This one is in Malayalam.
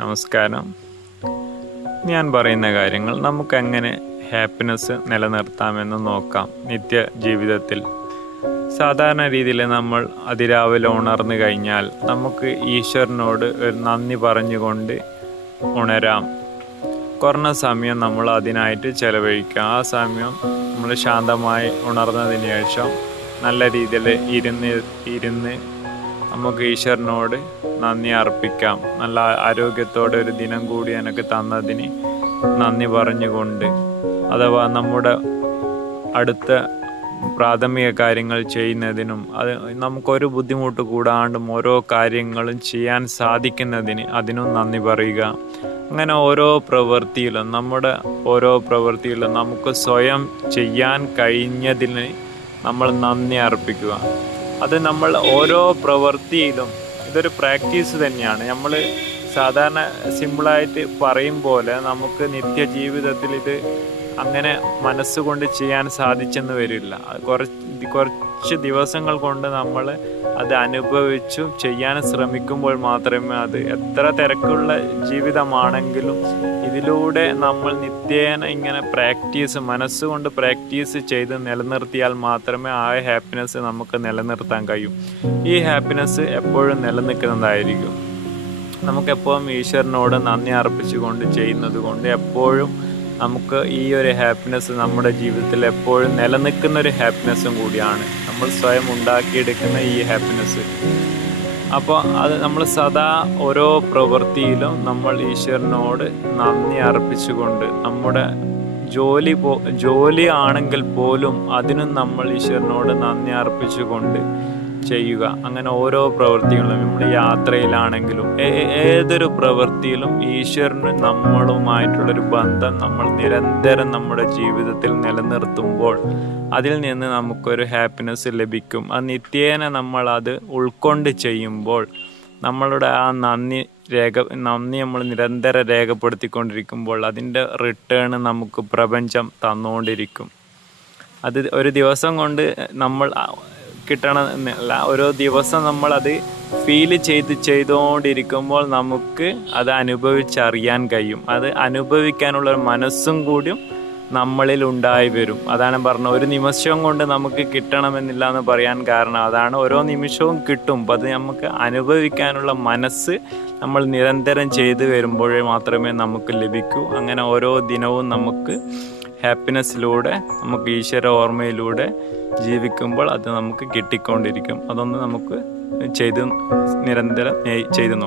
നമസ്കാരം. ഞാൻ പറയുന്ന കാര്യങ്ങൾ നമുക്കെങ്ങനെ ഹാപ്പിനെസ് നിലനിർത്താമെന്ന് നോക്കാം നിത്യ ജീവിതത്തിൽ സാധാരണ രീതിയിൽ നമ്മൾ അതിരാവിലെ ഉണർന്നു കഴിഞ്ഞാൽ നമുക്ക് ഈശ്വരനോട് ഒരു നന്ദി പറഞ്ഞുകൊണ്ട് ഉണരാം. കുറഞ്ഞ സമയം നമ്മൾ അതിനായിട്ട് ചെലവഴിക്കുക ആ സമയം നമ്മൾ ശാന്തമായി ഉണർന്നതിന് ശേഷം നല്ല രീതിയിൽ ഇരുന്ന് ഇരുന്ന് നമുക്ക് ഈശ്വരനോട് നന്ദി അർപ്പിക്കാം. നല്ല ആരോഗ്യത്തോടെ ഒരു ദിനം കൂടി എനിക്ക് തന്നതിന് നന്ദി പറഞ്ഞുകൊണ്ട് അഥവാ നമ്മുടെ അടുത്ത പ്രാഥമിക കാര്യങ്ങൾ ചെയ്യുന്നതിനും അത് നമുക്കൊരു ബുദ്ധിമുട്ട് കൂടാണ്ടും ഓരോ കാര്യങ്ങളും ചെയ്യാൻ സാധിക്കുന്നതിന് അതിനും നന്ദി പറയുക. അങ്ങനെ ഓരോ പ്രവൃത്തിയിലും നമ്മുടെ ഓരോ പ്രവൃത്തിയിലും നമുക്ക് സ്വയം ചെയ്യാൻ കഴിഞ്ഞതിന് നമ്മൾ നന്ദി അർപ്പിക്കുക. അത് നമ്മൾ ഓരോ പ്രവൃത്തിയിലും ഇതൊരു പ്രാക്ടീസ് തന്നെയാണ്. നമ്മൾ സാധാരണ സിമ്പിളായിട്ട് പറയും പോലെ നമുക്ക് നിത്യജീവിതത്തിൽ ഇത് അങ്ങനെ മനസ്സുകൊണ്ട് ചെയ്യാൻ സാധിച്ചെന്ന് വരില്ല. കുറച്ച് കുറച്ച് കുറച്ച് ദിവസങ്ങൾ കൊണ്ട് നമ്മൾ അത് അനുഭവിച്ചു ചെയ്യാൻ ശ്രമിക്കുമ്പോൾ മാത്രമേ അത് എത്ര തിരക്കുള്ള ജീവിതമാണെങ്കിലും ഇതിലൂടെ നമ്മൾ നിത്യേന ഇങ്ങനെ പ്രാക്ടീസ് മനസ്സുകൊണ്ട് പ്രാക്ടീസ് ചെയ്ത് നിലനിർത്തിയാൽ മാത്രമേ ആ ഹാപ്പിനെസ് നമുക്ക് നിലനിർത്താൻ കഴിയൂ. ഈ ഹാപ്പിനെസ് എപ്പോഴും നിലനിൽക്കുന്നതായിരിക്കും. നമുക്കെപ്പോഴും ഈശ്വരനോട് നന്ദി അർപ്പിച്ചുകൊണ്ട് ചെയ്യുന്നത് കൊണ്ട് എപ്പോഴും നമുക്ക് ഈ ഒരു ഹാപ്പിനെസ് നമ്മുടെ ജീവിതത്തിൽ എപ്പോഴും നിലനിൽക്കുന്ന ഒരു ഹാപ്പിനെസ്സും കൂടിയാണ്. നമ്മൾ സ്വയം ഉണ്ടാക്കിയെടുക്കുന്ന ഈ ഹാപ്പിനെസ് അപ്പോൾ അത് നമ്മൾ സദാ ഓരോ പ്രവൃത്തിയിലും നമ്മൾ ഈശ്വരനോട് നന്ദി അർപ്പിച്ചുകൊണ്ട് നമ്മുടെ ജോലി പോ ജോലി ആണെങ്കിൽ പോലും അതിനും നമ്മൾ ഈശ്വരനോട് നന്ദി അർപ്പിച്ചുകൊണ്ട് ചെയ്യുക. അങ്ങനെ ഓരോ പ്രവൃത്തികളും നമ്മുടെ യാത്രയിലാണെങ്കിലും ഏതൊരു പ്രവൃത്തിയിലും ഈശ്വരന് നമ്മളുമായിട്ടുള്ളൊരു ബന്ധം നമ്മൾ നിരന്തരം നമ്മുടെ ജീവിതത്തിൽ നിലനിർത്തുമ്പോൾ അതിൽ നിന്ന് നമുക്കൊരു ഹാപ്പിനെസ് ലഭിക്കും. ആ നിത്യേന നമ്മൾ അത് ഉൾക്കൊണ്ട് ചെയ്യുമ്പോൾ നമ്മളുടെ ആ നന്ദി രേഖ നന്ദി നമ്മൾ നിരന്തരം രേഖപ്പെടുത്തിക്കൊണ്ടിരിക്കുമ്പോൾ അതിന്റെ റിട്ടേൺ നമുക്ക് പ്രപഞ്ചം തന്നുകൊണ്ടിരിക്കും. അത് ഒരു ദിവസം കൊണ്ട് നമ്മൾ കിട്ടണം ഓരോ ദിവസം നമ്മൾ അത് ഫീൽ ചെയ്ത് ചെയ്തുകൊണ്ടിരിക്കുമ്പോൾ നമുക്ക് അത് അനുഭവിച്ചറിയാൻ കഴിയും. അത് അനുഭവിക്കാനുള്ള ഒരു മനസ്സും കൂടിയും നമ്മളിൽ ഉണ്ടായി വരും. അതാണ് പറഞ്ഞത്. ഒരു നിമിഷം കൊണ്ട് നമുക്ക് കിട്ടണമെന്നില്ല എന്ന് പറയാൻ കാരണം അതാണ്. ഓരോ നിമിഷവും കിട്ടും. അത് നമുക്ക് അനുഭവിക്കാനുള്ള മനസ്സ് നമ്മൾ നിരന്തരം ചെയ്തു വരുമ്പോഴേ മാത്രമേ നമുക്ക് ലഭിക്കൂ. അങ്ങനെ ഓരോ ദിനവും നമുക്ക് ഹാപ്പിനെസ്സിലൂടെ നമുക്ക് ഈശ്വര ഓർമ്മയിലൂടെ ജീവിക്കുമ്പോൾ അത് നമുക്ക് കിട്ടിക്കൊണ്ടിരിക്കും. അതൊന്ന് നമുക്ക് ചെയ്ത് നിരന്തരം ചെയ്ത് നോക്കാം